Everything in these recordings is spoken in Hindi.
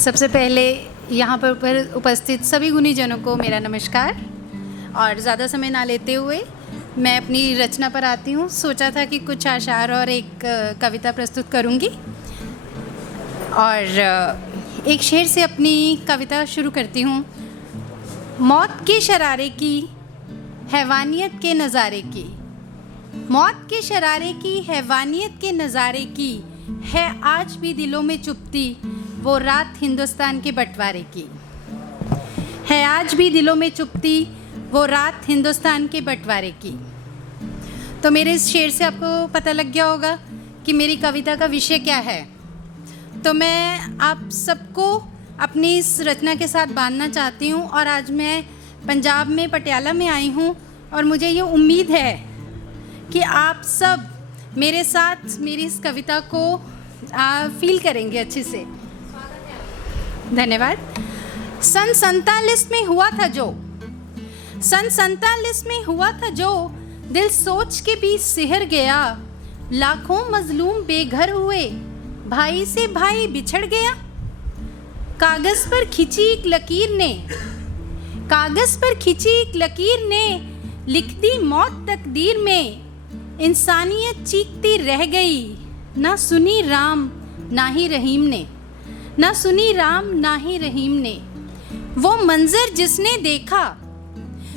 सबसे पहले यहाँ पर उपस्थित सभी गुणीजनों को मेरा नमस्कार। और ज़्यादा समय ना लेते हुए मैं अपनी रचना पर आती हूँ। सोचा था कि कुछ आशार और एक कविता प्रस्तुत करूँगी और एक शेर से अपनी कविता शुरू करती हूँ। मौत के शरारे की, हैवानियत के नज़ारे की, मौत के शरारे की, हैवानियत के नज़ारे की, है आज भी दिलों में चुपती वो रात हिंदुस्तान के बंटवारे की, है आज भी दिलों में चुपती वो रात हिंदुस्तान के बंटवारे की। तो मेरे इस शेर से आपको पता लग गया होगा कि मेरी कविता का विषय क्या है। तो मैं आप सबको अपनी इस रचना के साथ बांधना चाहती हूँ। और आज मैं पंजाब में पटियाला में आई हूँ और मुझे ये उम्मीद है कि आप सब मेरे साथ मेरी इस कविता को फील करेंगे अच्छे से। धन्यवाद। सन 47 में हुआ था जो, सन 47 में हुआ था जो, दिल सोच के भी सिहर गया। लाखों मजलूम बेघर हुए, भाई से भाई बिछड़ गया। कागज पर खिंची एक लकीर ने, कागज पर खिंची एक लकीर ने लिख दी मौत तकदीर में। इंसानियत चीखती रह गई, ना सुनी राम ना ही रहीम ने, ना सुनी राम ना ही रहीम ने। वो मंजर जिसने देखा,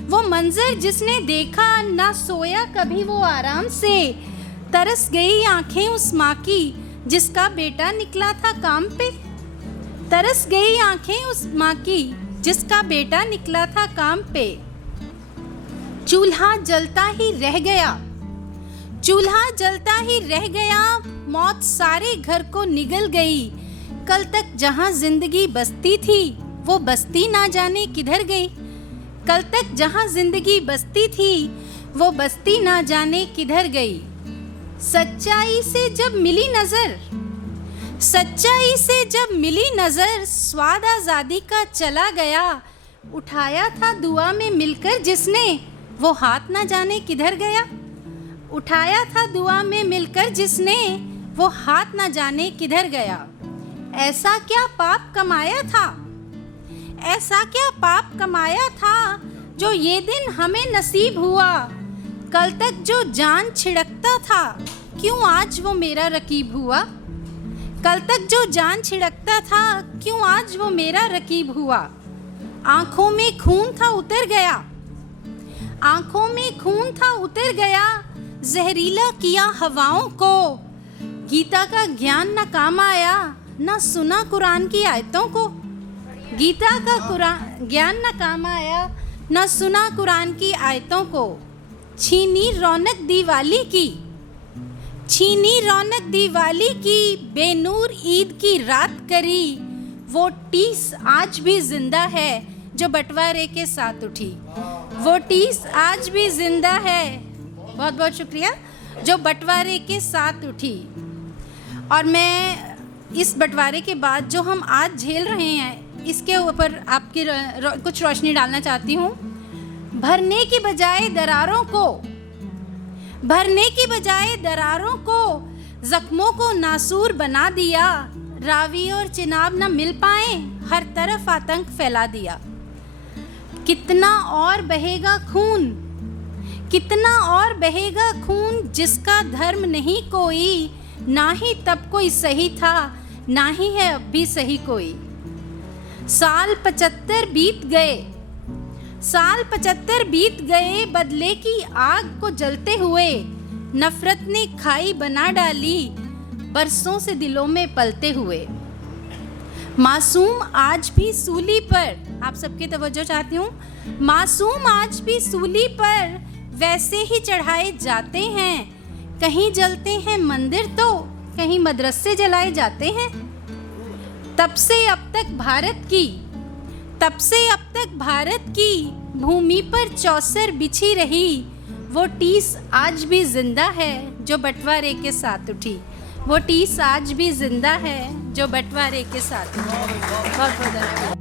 वो मंजर जिसने देखा, ना सोया कभी वो आराम से। तरस गई आंखें उस माँ की जिसका बेटा निकला था काम पे, तरस गई आंखें उस माँ की जिसका बेटा निकला था काम पे। चूल्हा जलता ही रह गया, चूल्हा जलता ही रह गया, मौत सारे घर को निगल गई। कल तक जहां जिंदगी बसती थी वो बस्ती ना जाने किधर गई। कल तक जहां जिंदगी बसती थी वो बस्ती ना जाने किधर गई। सच्चाई से जब मिली नजर, सच्चाई से जब मिली नजर, स्वाद आजादी का चला गया। उठाया था दुआ में मिलकर जिसने, वो हाथ ना जाने किधर गया। उठाया था दुआ में मिलकर जिसने, वो हाथ ना जाने किधर गया। ऐसा क्या पाप कमाया था, ऐसा क्या पाप कमाया था, जो ये दिन हमें नसीब हुआ। कल तक जो जान छिड़कता था, क्यों आज वो मेरा रकीब हुआ। कल तक जो जान छिड़कता था, क्यों आज वो मेरा रकीब हुआ। आंखों में खून था उतर गया, आंखों में खून था उतर गया, जहरीला किया हवाओं को। गीता का ज्ञान न काम आया, ना सुना कुरान की आयतों को। गीता का कुरान ज्ञान न काम आया, ना सुना कुरान की आयतों को। छीनी रौनक दिवाली की, छीनी रौनक दिवाली की, बेनूर ईद की रात करी। वो टीस आज भी जिंदा है जो बंटवारे के साथ उठी, वो टीस आज भी जिंदा है, बहुत बहुत शुक्रिया, जो बंटवारे के साथ उठी। और मैं इस बंटवारे के बाद जो हम आज झेल रहे हैं इसके ऊपर आपकी कुछ रोशनी डालना चाहती हूँ। भरने की बजाय दरारों को, भरने की बजाय दरारों को, जख्मों को नासूर बना दिया। रावी और चिनाब न मिल पाए, हर तरफ आतंक फैला दिया। कितना और बहेगा खून, कितना और बहेगा खून, जिसका धर्म नहीं कोई। ना ही तब कोई सही था, ना ही है अब भी सही कोई। साल 75 बीत गए, साल 75 बीत गए, बदले की आग को जलते हुए। नफरत ने खाई बना डाली, बरसों से दिलों में पलते हुए। मासूम आज भी सूली पर, आप सबकी तवज्जो चाहती हूँ, मासूम आज भी सूली पर वैसे ही चढ़ाए जाते हैं। कहीं जलते हैं मंदिर तो कहीं मदरसे जलाए जाते हैं। तब से अब तक भारत की, तब से अब तक भारत की भूमि पर चौसर बिछी रही। वो टीस आज भी जिंदा है जो बंटवारे के साथ उठी, वो टीस आज भी जिंदा है जो बंटवारे के साथ उठी। बहुत बहुत धन्यवाद।